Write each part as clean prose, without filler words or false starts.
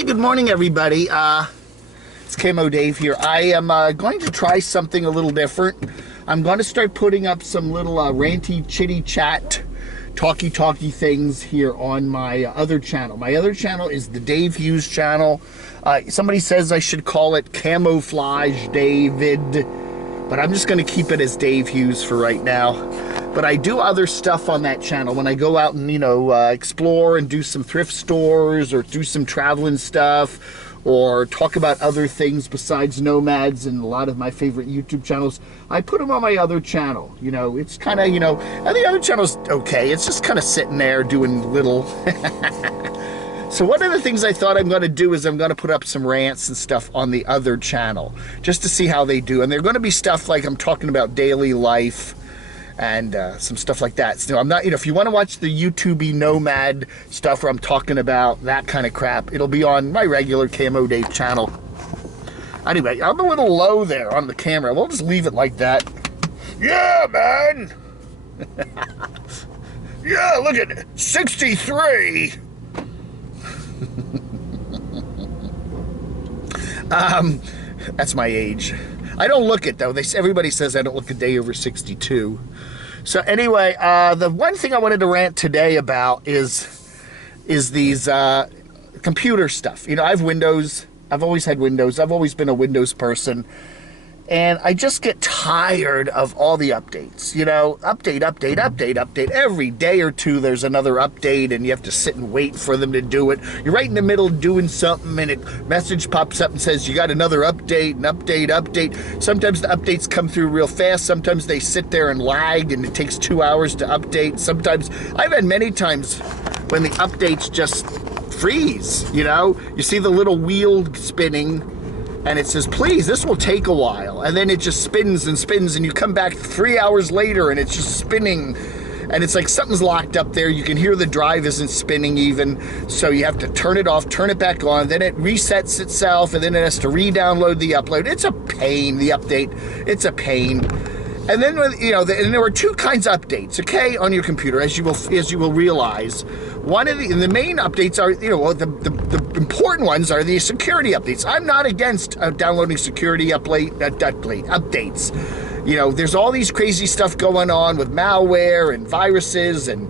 Hey, good morning, everybody. It's Camo Dave here. I am going to try something a little different. I'm going to start putting up some little ranty, chitty chat, talky things here on my other channel. My other channel is the Dave Hughes channel. Somebody says I should call it Camouflage David, but I'm just going to keep it as Dave Hughes for right now. But I do other stuff on that channel when I go out and, explore and do some thrift stores or do some traveling stuff or talk about other things besides nomads and a lot of my favorite YouTube channels. I put them on my other channel. It's kind of, and the other channel's okay. It's just kind of sitting there doing little... So one of the things I thought I'm going to do is I'm going to put up some rants and stuff on the other channel just to see how they do. And they're going to be stuff like I'm talking about daily life and some stuff like that. So I'm not, if you want to watch the YouTube-y nomad stuff where I'm talking about that kind of crap, it'll be on my regular Camo Dave channel. Anyway, I'm a little low there on the camera. We'll just leave it like that. Yeah, man! Yeah, look at it. 63! That's my age. I don't look it though. Everybody says I don't look a day over 62. So anyway, the one thing I wanted to rant today about is these computer stuff. I have Windows. I've always had Windows. I've always been a Windows person. And I just get tired of all the updates. Update. Every day or two there's another update and you have to sit and wait for them to do it. You're right in the middle of doing something and a message pops up and says you got another update, an update. Sometimes the updates come through real fast. Sometimes they sit there and lag and it takes 2 hours to update. Sometimes, I've had many times when the updates just freeze, You see the little wheel spinning and it says, please, this will take a while. And then it just spins and spins and you come back 3 hours later and it's just spinning. And it's like something's locked up there. You can hear the drive isn't spinning even. So you have to turn it off, turn it back on. Then it resets itself and then it has to re-download the upload. It's a pain, the update. It's a pain. And then, and there are two kinds of updates, okay, on your computer, as you will realize. One of the main updates are, the important ones are the security updates. I'm not against downloading security updates. There's all these crazy stuff going on with malware and viruses and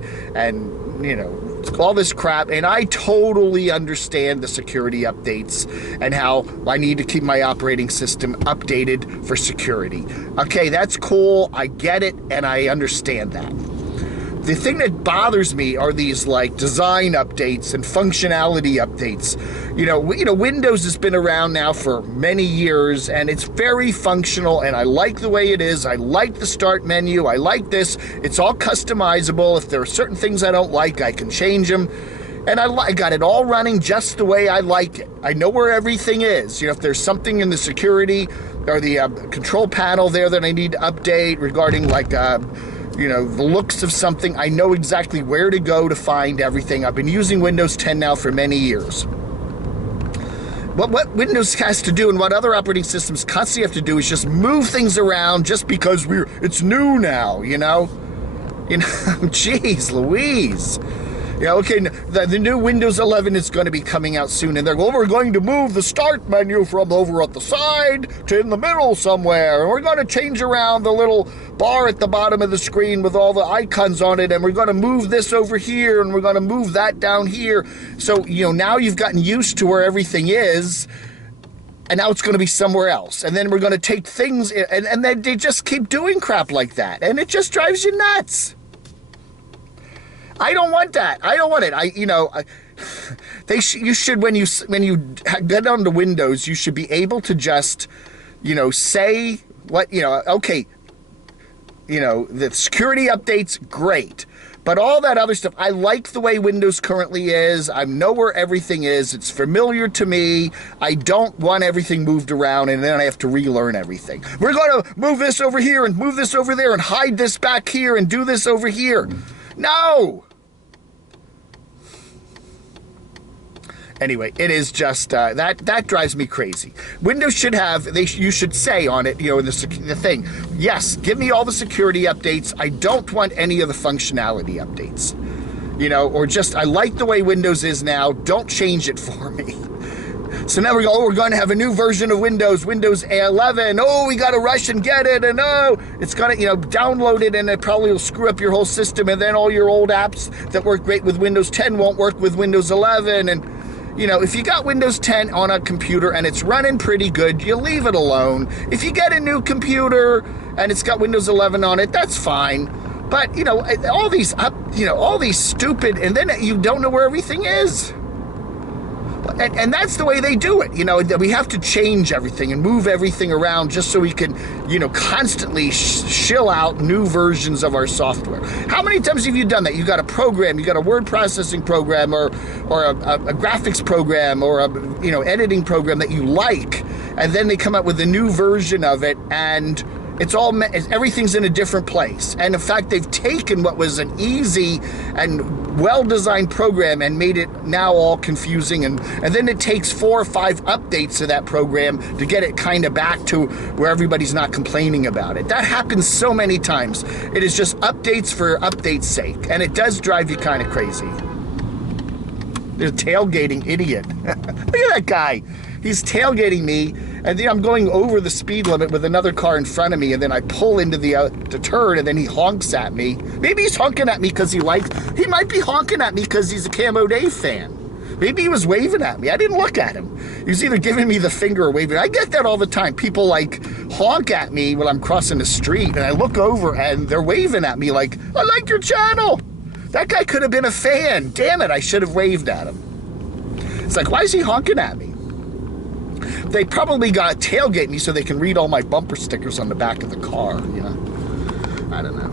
all this crap, and I totally understand the security updates and how I need to keep my operating system updated for security. Okay, that's cool. I get it, and I understand that. The thing that bothers me are these design updates and functionality updates. Windows has been around now for many years and it's very functional and I like the way it is. I like the start menu. I like this. It's all customizable. If there are certain things I don't like, I can change them. And I got it all running just the way I like it. I know where everything is. If there's something in the security or the control panel there that I need to update regarding the looks of something, I know exactly where to go to find everything. I've been using Windows 10 now for many years. What Windows has to do and what other operating systems constantly have to do is just move things around just because it's new now, Jeez Louise. Okay, the new Windows 11 is going to be coming out soon, and we're going to move the start menu from over at the side to in the middle somewhere, and we're going to change around the little bar at the bottom of the screen with all the icons on it, and we're going to move this over here, and we're going to move that down here. So, now you've gotten used to where everything is, and now it's going to be somewhere else. And then we're going to take things, and then they just keep doing crap like that, and it just drives you nuts. I don't want that. I don't want it. You should, when you get onto Windows, you should be able to just, say what, okay, the security updates, great. But all that other stuff, I like the way Windows currently is. I know where everything is. It's familiar to me. I don't want everything moved around and then I have to relearn everything. We're going to move this over here and move this over there and hide this back here and do this over here. No! Anyway, it is just, that drives me crazy. Windows should have, you should say on it, in the thing, yes, give me all the security updates. I don't want any of the functionality updates. Or just, I like the way Windows is now. Don't change it for me. So now we're going to have a new version of Windows 11. Oh, we got to rush and get it. And oh, it's going to, download it, and it probably will screw up your whole system. And then all your old apps that work great with Windows 10 won't work with Windows 11. And, if you got Windows 10 on a computer and it's running pretty good, you leave it alone. If you get a new computer and it's got Windows 11 on it, that's fine. But, all these stupid, and then you don't know where everything is. And that's the way they do it. We have to change everything and move everything around just so we can, constantly shill out new versions of our software. How many times have you done that? You got a program, you got a word processing program or a graphics program or a, editing program that you like, and then they come up with a new version of it, and everything's in a different place. And in fact, they've taken what was an easy and well-designed program and made it now all confusing. And then it takes 4 or 5 updates to that program to get it kind of back to where everybody's not complaining about it. That happens so many times. It is just updates for update's sake. And it does drive you kind of crazy. There's a tailgating idiot. Look at that guy. He's tailgating me, and then I'm going over the speed limit with another car in front of me, and then I pull into the turn, and then he honks at me. Maybe he's honking at me because he might be honking at me because he's a Camo Dave fan. Maybe he was waving at me. I didn't look at him. He was either giving me the finger or waving. I get that all the time. People honk at me when I'm crossing the street, and I look over and they're waving at me like, I like your channel. That guy could have been a fan. Damn it, I should have waved at him. It's like, why is he honking at me? They probably got to tailgate me so they can read all my bumper stickers on the back of the car, I don't know.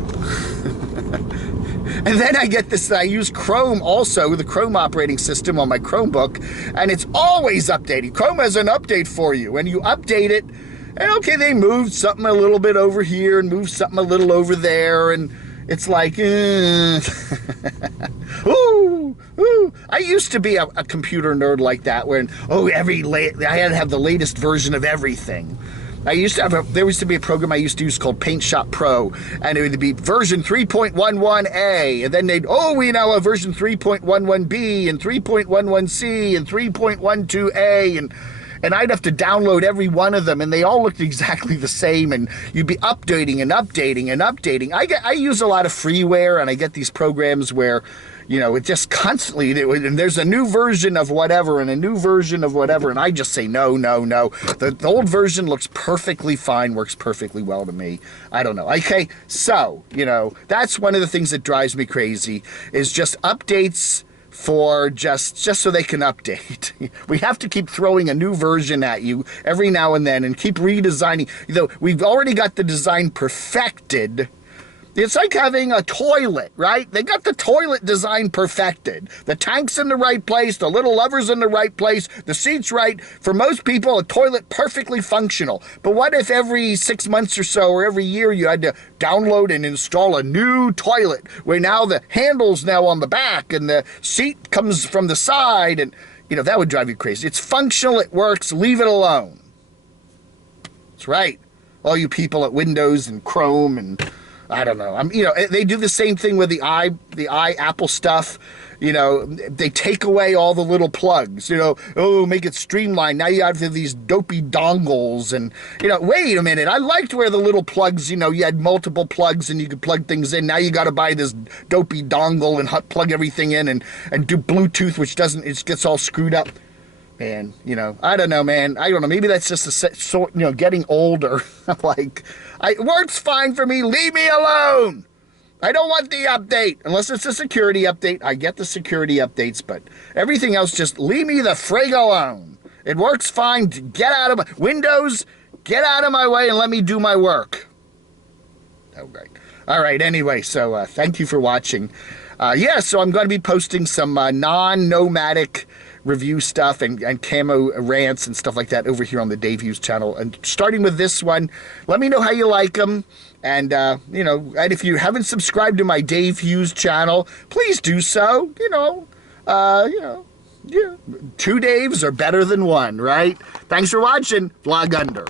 And then I get this, I use Chrome also, the Chrome operating system on my Chromebook, and it's always updating. Chrome has an update for you, and you update it, and okay, they moved something a little bit over here and moved something a little over there, and it's like, ooh. I used to be a computer nerd like that, where I had to have the latest version of everything. There used to be a program I used to use called Paint Shop Pro, and it would be version 3.11a, and then we now have version 3.11b and 3.11c and 3.12a, and I'd have to download every one of them, and they all looked exactly the same, and you'd be updating and updating and updating. I use a lot of freeware, and I get these programs where, it just constantly, and there's a new version of whatever and a new version of whatever, and I just say, no. The old version looks perfectly fine, works perfectly well to me. I don't know. Okay, so, that's one of the things that drives me crazy, is just updates for just so they can update. We have to keep throwing a new version at you every now and then and keep redesigning. We've already got the design perfected. It's like having a toilet, right? They got the toilet design perfected. The tank's in the right place, the little lever's in the right place, the seat's right. For most people, a toilet perfectly functional. But what if every 6 months or so, or every year, you had to download and install a new toilet, where now the handle's now on the back and the seat comes from the side, and that would drive you crazy. It's functional, it works, leave it alone. That's right. All you people at Windows and Chrome and I don't know. They do the same thing with the Apple stuff. They take away all the little plugs. Make it streamlined. Now you have these dopey dongles, and wait a minute. I liked where the little plugs. You had multiple plugs and you could plug things in. Now you got to buy this dopey dongle and plug everything in and do Bluetooth, which doesn't. It gets all screwed up. Man, I don't know, man. I don't know. Maybe that's just getting older. It works fine for me. Leave me alone. I don't want the update. Unless it's a security update. I get the security updates, but everything else, just leave me the frig alone. It works fine. Get out of my Windows. Get out of my way and let me do my work. All right. Anyway, so thank you for watching. So I'm going to be posting some non-nomadic review stuff and camo rants and stuff like that over here on the Dave Hughes channel. And starting with this one, let me know how you like them. And, and if you haven't subscribed to my Dave Hughes channel, please do so. 2 Daves are better than one, right? Thanks for watching. Vlog under.